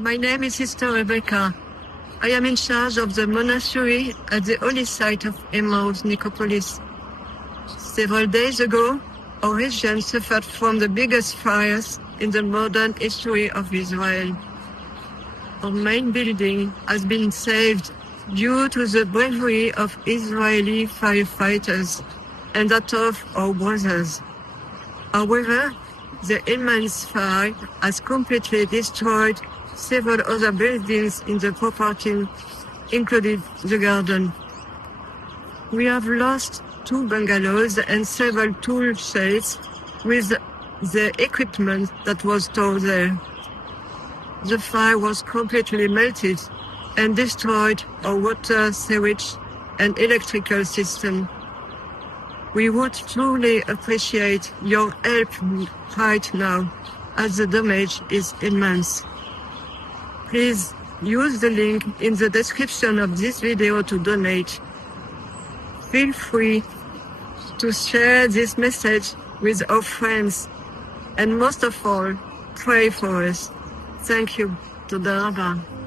My name is Sister Rebecca. I am in charge of the monastery at the holy site of Emmaus-Nicopolis. Several days ago, our region suffered from the biggest fires in the modern history of Israel. Our main building has been saved due to the bravery of Israeli firefighters and that of our brothers. However, the immense fire has completely destroyed several other buildings in the property, including the garden. We have lost 2 bungalows and several tool sheds with the equipment that was stored there. The fire was completely melted and destroyed our water, sewage, and electrical system. We would truly appreciate your help right now, as the damage is immense. Please use the link in the description of this video to donate. Feel free to share this message with our friends, and most of all, pray for us. Thank you. תודה רבה.